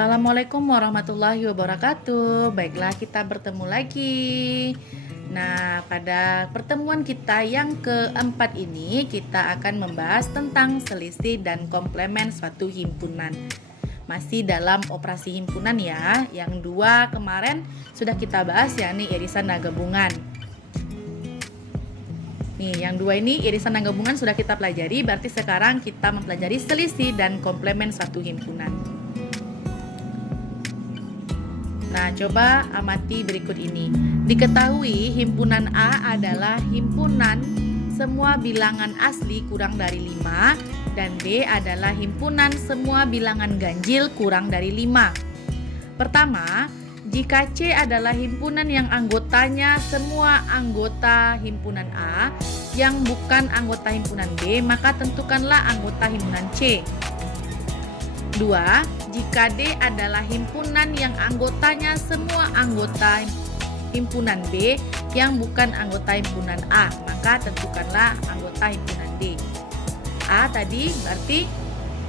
Assalamualaikum warahmatullahi wabarakatuh. Baiklah, kita bertemu lagi. Nah, pada pertemuan kita yang keempat ini kita akan membahas tentang selisih dan komplement suatu himpunan. Masih dalam operasi himpunan ya. Yang dua kemarin sudah kita bahas, yakni irisan dan gabungan. Nih, yang dua ini irisan dan gabungan sudah kita pelajari, berarti sekarang kita mempelajari selisih dan komplement suatu himpunan. Nah, coba amati berikut ini. Diketahui himpunan A adalah himpunan semua bilangan asli kurang dari 5 dan B adalah himpunan semua bilangan ganjil kurang dari 5. Pertama, jika C adalah himpunan yang anggotanya semua anggota himpunan A yang bukan anggota himpunan B, maka tentukanlah anggota himpunan C. 2. Jika D adalah himpunan yang anggotanya semua anggota himpunan B yang bukan anggota himpunan A, maka tentukanlah anggota himpunan D. A tadi berarti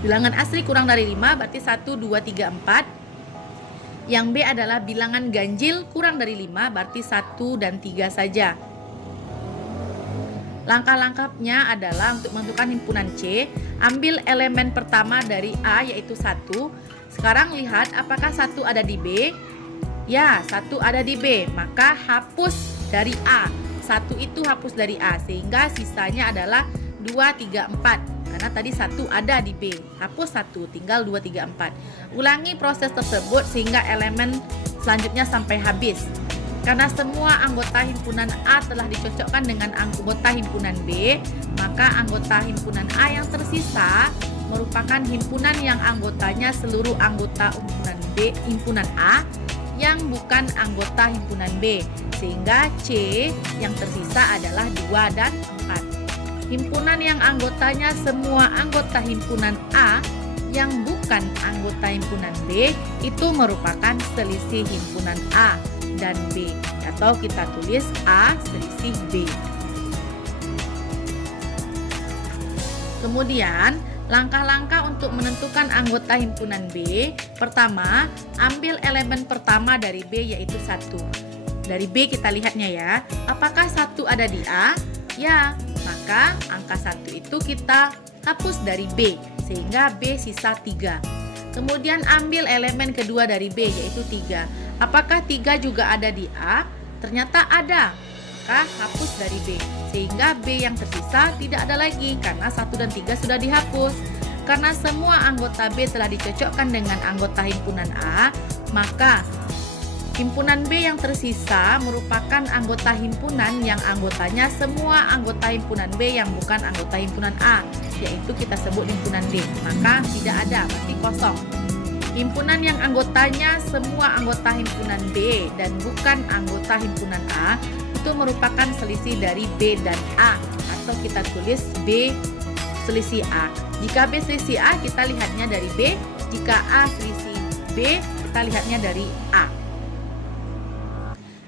bilangan asli kurang dari 5, berarti 1, 2, 3, 4. Yang B adalah bilangan ganjil kurang dari 5, berarti 1 dan 3 saja. Langkah-langkahnya adalah untuk menentukan himpunan C, ambil elemen pertama dari A yaitu 1. Sekarang lihat apakah 1 ada di B? Ya, 1 ada di B, maka hapus dari A. 1 itu hapus dari A, sehingga sisanya adalah 2, 3, 4. Karena tadi 1 ada di B, hapus 1, tinggal 2, 3, 4. Ulangi proses tersebut sehingga elemen selanjutnya sampai habis. Karena semua anggota himpunan A telah dicocokkan dengan anggota himpunan B, maka anggota himpunan A yang tersisa merupakan himpunan yang anggotanya seluruh anggota himpunan A yang bukan anggota himpunan B, sehingga C yang tersisa adalah 2 dan 4. Himpunan yang anggotanya semua anggota himpunan A yang bukan anggota himpunan B itu merupakan selisih himpunan A dan B, atau kita tulis A selisih B. Kemudian langkah-langkah untuk menentukan anggota himpunan B. Pertama, ambil elemen pertama dari B yaitu 1. Dari B kita lihatnya ya, apakah 1 ada di A? Ya, maka angka 1 itu kita hapus dari B, sehingga B sisa 3. Kemudian ambil elemen kedua dari B yaitu 3. Apakah 3 juga ada di A? Ternyata ada, maka hapus dari B, sehingga B yang tersisa tidak ada lagi karena 1 dan 3 sudah dihapus. Karena semua anggota B telah dicocokkan dengan anggota himpunan A, maka himpunan B yang tersisa merupakan anggota himpunan yang anggotanya semua anggota himpunan B yang bukan anggota himpunan A, yaitu kita sebut himpunan D. Maka tidak ada, berarti kosong. Himpunan yang anggotanya semua anggota himpunan B dan bukan anggota himpunan A itu merupakan selisih dari B dan A, atau kita tulis B selisih A. Jika B selisih A, kita lihatnya dari B. Jika A selisih B, kita lihatnya dari A.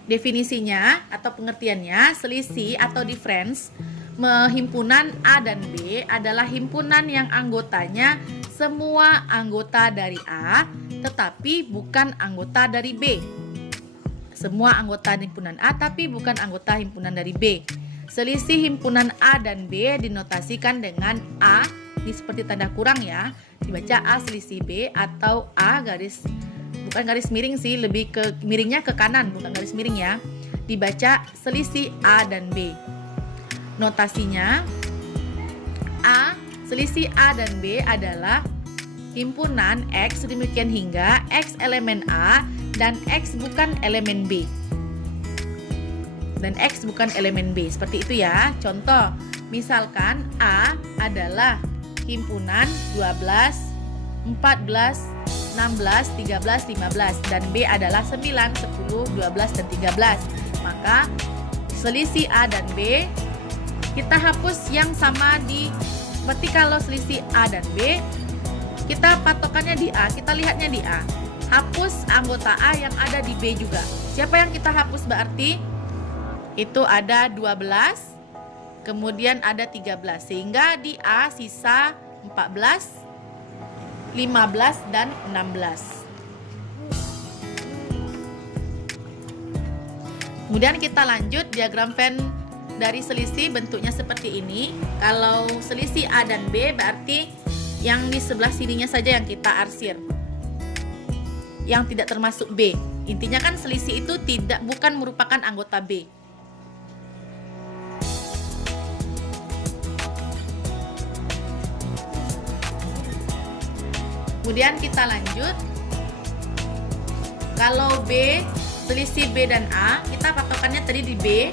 Definisinya atau pengertiannya, selisih atau difference himpunan A dan B adalah himpunan yang anggotanya semua anggota dari A tetapi bukan anggota dari B. Semua anggota himpunan A tapi bukan anggota himpunan dari B. Selisih himpunan A dan B dinotasikan dengan A, ini seperti tanda kurang ya, dibaca A selisih B atau A bukan garis miring sih, lebih ke miringnya ke kanan, bukan garis miring ya. Dibaca selisih A dan B. Notasinya A, selisih A dan B adalah himpunan X sedemikian hingga X elemen A dan X bukan elemen B. Dan X bukan elemen B, seperti itu ya. Contoh, misalkan A adalah himpunan 12, 14, 16, 13, 15 dan B adalah 9, 10, 12 dan 13. Maka selisih A dan B kita hapus yang sama berarti kalau selisih A dan B kita patokannya di A, kita lihatnya di A. Hapus anggota A yang ada di B juga. Siapa yang kita hapus berarti? Itu ada 12, kemudian ada 13, sehingga di A sisa 14, 15 dan 16. Kemudian kita lanjut diagram Venn dari selisih, bentuknya seperti ini. Kalau selisih A dan B berarti yang di sebelah sininya saja yang kita arsir, yang tidak termasuk B. Intinya kan selisih itu bukan merupakan anggota B. Kemudian kita lanjut. Kalau B, selisih B dan A, kita patokannya tadi di B,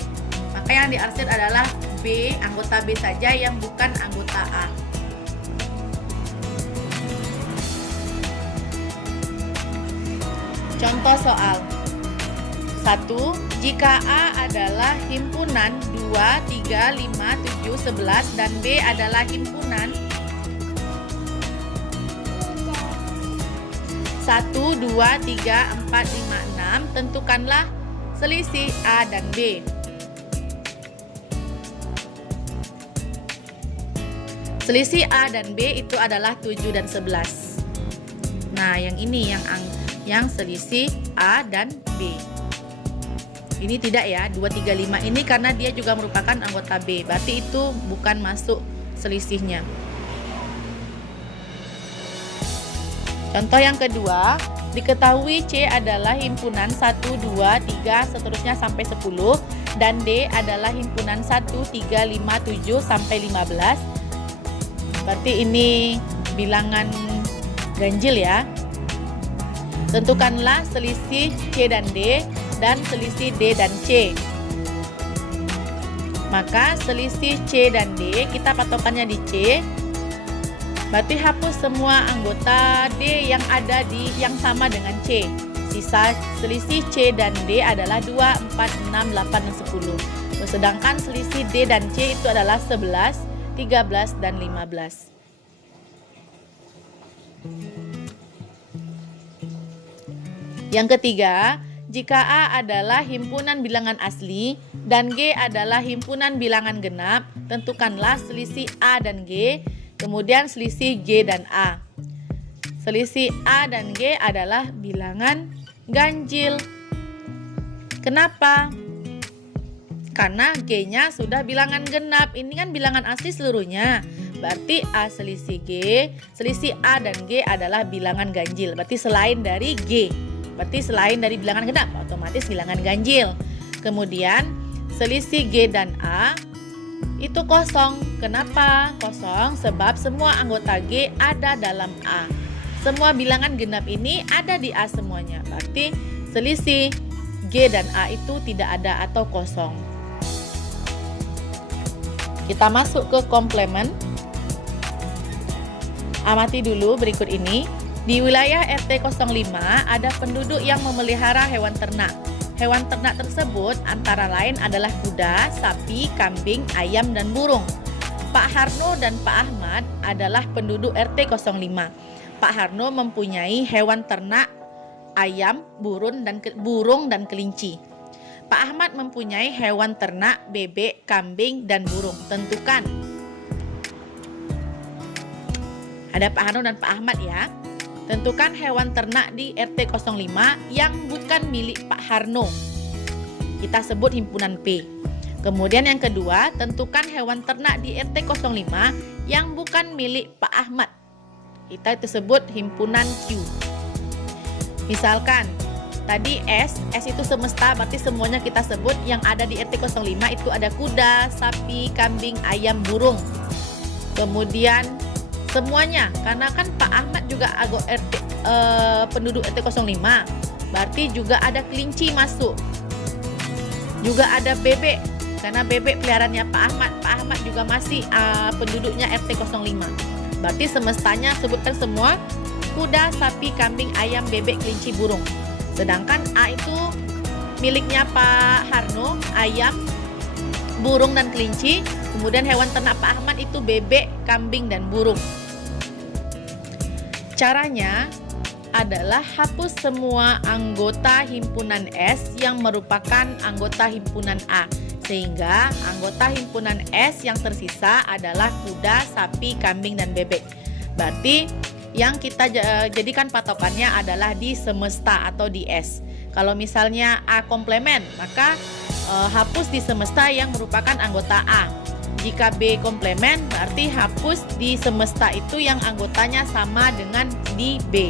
maka yang diarsir adalah B, anggota B saja yang bukan anggota A. Contoh soal 1. Jika A adalah himpunan 2, 3, 5, 7, 11 dan B adalah himpunan 1, 2, 3, 4, 5, 6, tentukanlah selisih A dan B. Selisih A dan B itu adalah 7 dan 11. Nah, yang ini yang selisih A dan B. Ini tidak ya, 2, 3, 5 ini karena dia juga merupakan anggota B. Berarti itu bukan masuk selisihnya. Contoh yang kedua, diketahui C adalah himpunan 1, 2, 3, seterusnya sampai 10 dan D adalah himpunan 1, 3, 5, 7 sampai 15. Berarti ini bilangan ganjil ya. Tentukanlah selisih C dan D dan selisih D dan C. Maka selisih C dan D kita patokannya di C. Berarti hapus semua anggota D yang ada yang sama dengan C. Sisa selisih C dan D adalah 2, 4, 6, 8, dan 10. Sedangkan selisih D dan C itu adalah 11, 13, dan 15. Yang ketiga, jika A adalah himpunan bilangan asli dan G adalah himpunan bilangan genap, tentukanlah selisih A dan G, kemudian selisih G dan A. Selisih A dan G adalah bilangan ganjil. Kenapa? Karena G-nya sudah bilangan genap. Ini kan bilangan asli seluruhnya. Berarti A selisih G, selisih A dan G adalah bilangan ganjil. Berarti selain dari G. Berarti selain dari bilangan genap, otomatis bilangan ganjil. Kemudian selisih G dan A itu kosong. Kenapa kosong? Sebab semua anggota G ada dalam A. Semua bilangan genap ini ada di A semuanya. Berarti selisih G dan A itu tidak ada atau kosong. Kita masuk ke komplement. Amati dulu berikut ini. Di wilayah RT 05 ada penduduk yang memelihara hewan ternak. Hewan ternak tersebut antara lain adalah kuda, sapi, kambing, ayam, dan burung. Pak Harno dan Pak Ahmad adalah penduduk RT 05. Pak Harno mempunyai hewan ternak ayam, burung, dan kelinci. Pak Ahmad mempunyai hewan ternak bebek, kambing, dan burung. Tentukan. Ada Pak Harno dan Pak Ahmad ya. Tentukan hewan ternak di RT 05 yang bukan milik Pak Harno. Kita sebut himpunan P. Kemudian yang kedua, tentukan hewan ternak di RT 05 yang bukan milik Pak Ahmad. Kita itu sebut himpunan Q. Misalkan tadi S itu semesta, berarti semuanya kita sebut yang ada di RT 05 itu ada kuda, sapi, kambing, ayam, burung. Kemudian semuanya, karena kan Pak Ahmad juga penduduk RT 05, berarti juga ada kelinci masuk. Juga ada bebek, karena bebek peliharaannya Pak Ahmad. Pak Ahmad juga masih penduduknya RT 05. Berarti semestanya sebutkan semua kuda, sapi, kambing, ayam, bebek, kelinci, burung. Sedangkan A itu miliknya Pak Harno, ayam, burung, dan kelinci. Kemudian hewan ternak Pak Ahmad itu bebek, kambing, dan burung. Caranya adalah hapus semua anggota himpunan S yang merupakan anggota himpunan A. Sehingga anggota himpunan S yang tersisa adalah kuda, sapi, kambing, dan bebek. Berarti yang kita jadikan patokannya adalah di semesta atau di S. Kalau misalnya A komplement, maka hapus di semesta yang merupakan anggota A. Jika B komplemen, berarti hapus di semesta itu yang anggotanya sama dengan di B.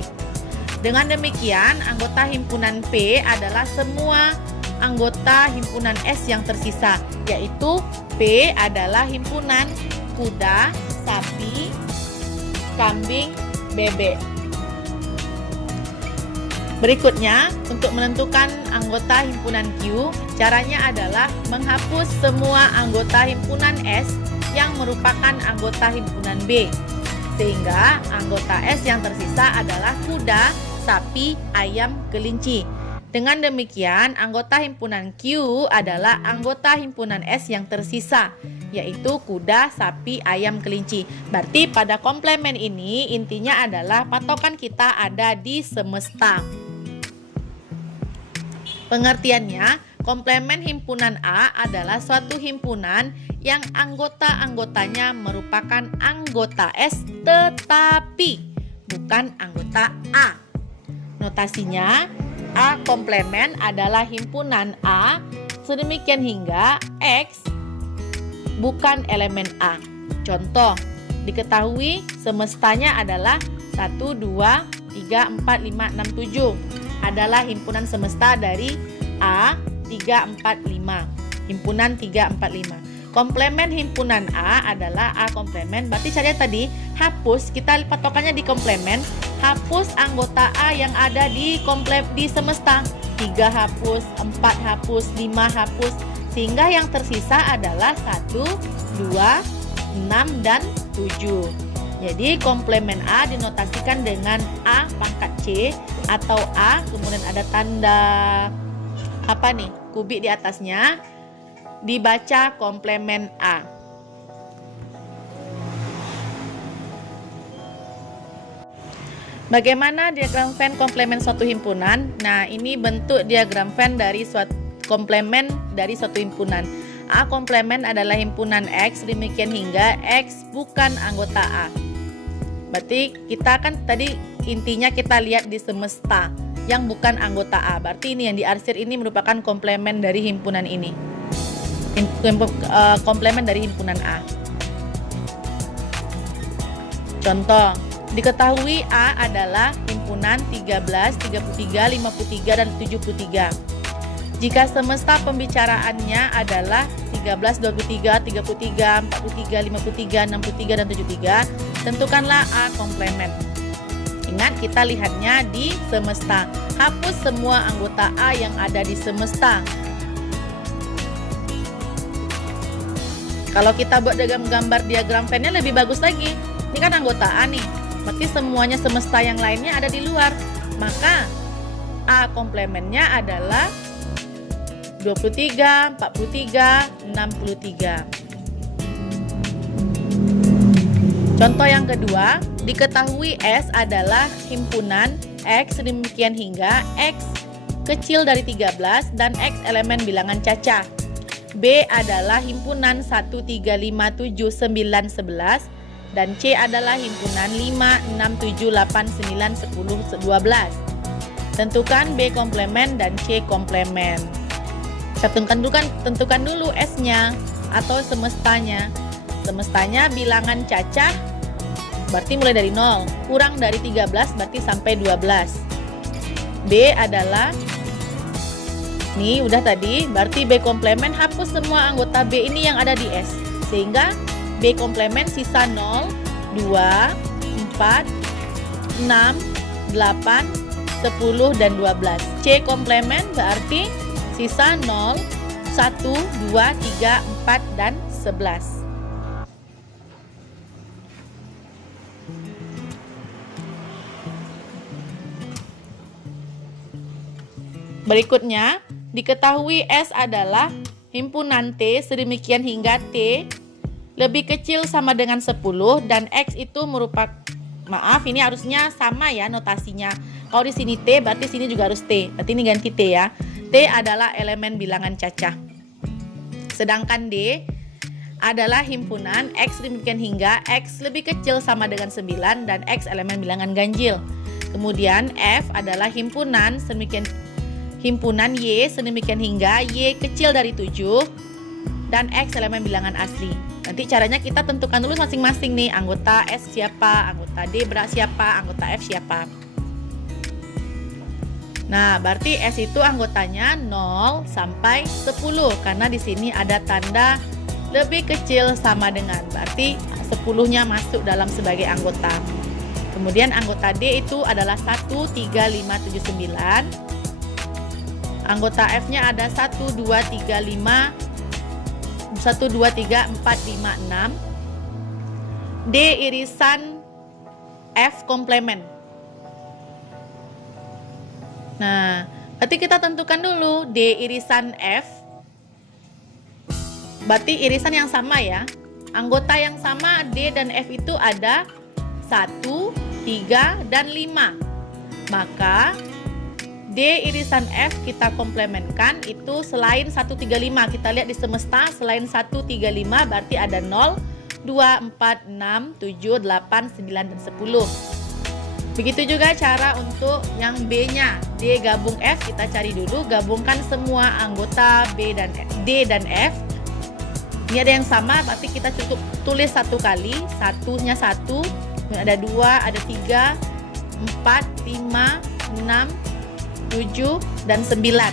Dengan demikian, anggota himpunan P adalah semua anggota himpunan S yang tersisa, yaitu P adalah himpunan kuda, sapi, kambing, bebek. Berikutnya, untuk menentukan anggota himpunan Q, caranya adalah menghapus semua anggota himpunan S yang merupakan anggota himpunan B, sehingga anggota S yang tersisa adalah kuda, sapi, ayam, kelinci. Dengan demikian, anggota himpunan Q adalah anggota himpunan S yang tersisa, yaitu kuda, sapi, ayam, kelinci. Berarti pada komplemen ini intinya adalah patokan kita ada di semesta. Pengertiannya, komplemen himpunan A adalah suatu himpunan yang anggota-anggotanya merupakan anggota S tetapi bukan anggota A. Notasinya, A komplemen adalah himpunan A sedemikian hingga X bukan elemen A. Contoh, diketahui semestanya adalah 1, 2, 3, 4, 5, 6, 7 adalah himpunan semesta dari A 3, 4, 5. Himpunan 3, 4, 5. Komplemen himpunan A adalah A komplemen. Berarti saya tadi hapus, kita patokannya di komplemen, hapus anggota A yang ada di semesta. 3 hapus, 4 hapus, 5 hapus, sehingga yang tersisa adalah 1, 2, 6, dan 7. Jadi komplemen A dinotasikan dengan A pangkat C atau A kemudian ada tanda kubik di atasnya, dibaca komplemen A. Bagaimana diagram Venn komplemen suatu himpunan? Nah, ini bentuk diagram Venn dari suatu komplemen dari suatu himpunan. A komplemen adalah himpunan X demikian hingga X bukan anggota A. Berarti kita kan tadi intinya kita lihat di semesta yang bukan anggota A. Berarti ini yang diarsir ini merupakan komplemen dari himpunan ini. Komplemen dari himpunan A. Contoh, diketahui A adalah himpunan 13, 33, 53, dan 73. Jika semesta pembicaraannya adalah 13, 23, 33, 43, 53, 63, dan 73, tentukanlah A komplemen. Ingat, kita lihatnya di semesta. Hapus semua anggota A yang ada di semesta. Kalau kita buat gambar diagram Venn-nya lebih bagus lagi. Ini kan anggota A nih. Berarti semuanya semesta yang lainnya ada di luar. Maka A komplemennya adalah 23, 43, 63. Contoh yang kedua, diketahui S adalah himpunan X demikian hingga X kecil dari 13 dan X elemen bilangan cacah. B adalah himpunan 1, 3, 5, 7, 9, 11 dan C adalah himpunan 5, 6, 7, 8, 9, 10, 12. Tentukan B komplemen dan C komplemen. Tentukan dulu S-nya atau semestanya. Semestanya bilangan cacah berarti mulai dari 0, kurang dari 13 berarti sampai 12. B adalah nih udah tadi, berarti B komplemen hapus semua anggota B ini yang ada di S. Sehingga B komplemen sisa 0, 2, 4, 6, 8, 10 dan 12. C komplemen berarti sisa 0, 1, 2, 3, 4, dan 11. Berikutnya, diketahui S adalah himpunan T sedemikian hingga T lebih kecil sama dengan 10 dan X itu merupakan, maaf ini harusnya sama ya notasinya. Kalau di sini T berarti sini juga harus T. Berarti ini ganti T ya. T adalah elemen bilangan cacah. Sedangkan D adalah himpunan X demikian hingga X lebih kecil sama dengan 9 dan X elemen bilangan ganjil. Kemudian F adalah himpunan sedemikian himpunan Y sedemikian hingga Y kecil dari 7 dan X elemen bilangan asli. Nanti caranya kita tentukan dulu masing-masing nih, anggota S siapa, anggota D siapa, anggota F siapa. Nah, berarti S itu anggotanya 0 sampai 10 karena di sini ada tanda lebih kecil sama dengan, berarti 10-nya masuk dalam sebagai anggota. Kemudian anggota D itu adalah 1, 3, 5, 7, 9. Anggota F-nya ada 1, 2, 3, 5, 1, 2, 3, 4, 5, 6. D irisan F komplement. Nah, berarti kita tentukan dulu D irisan F. Berarti irisan yang sama ya. Anggota yang sama D dan F itu ada 1, 3, dan 5. Maka D irisan F kita komplementkan itu selain 135. Kita lihat di semesta selain 135 berarti ada 0, 2, 4, 6, 7, 8, 9, dan 10. Begitu juga cara untuk yang B-nya. D gabung F kita cari dulu, gabungkan semua anggota D dan F. Ini ada yang sama, berarti kita cukup tulis satu kali. Satunya 1, ada 2, ada 3, 4, 5, 6, 7, dan 9.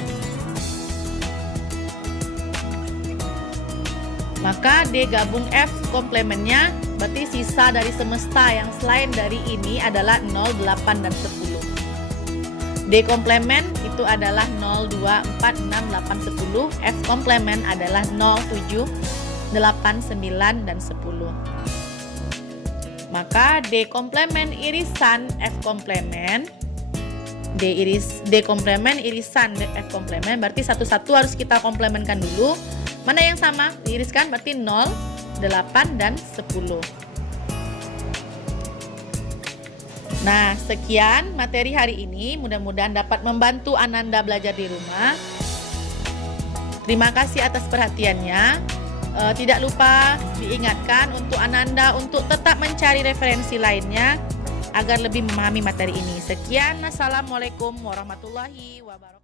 Maka D gabung F komplementnya berarti sisa dari semesta yang selain dari ini adalah 0, 8, dan 10. D komplement itu adalah 0, 2, 4, 6, 8, 10. F komplement adalah 0, 7, 8, 9, dan 10. Maka D komplement irisan F komplement, D komplement irisan F komplement, berarti satu-satu harus kita komplementkan dulu. Mana yang sama? Diiriskan berarti 0, 8, dan 10. Nah, sekian materi hari ini. Mudah-mudahan dapat membantu Ananda belajar di rumah. Terima kasih atas perhatiannya. Tidak lupa diingatkan untuk Ananda untuk tetap mencari referensi lainnya agar lebih memahami materi ini. Sekian, assalamualaikum warahmatullahi wabarakatuh.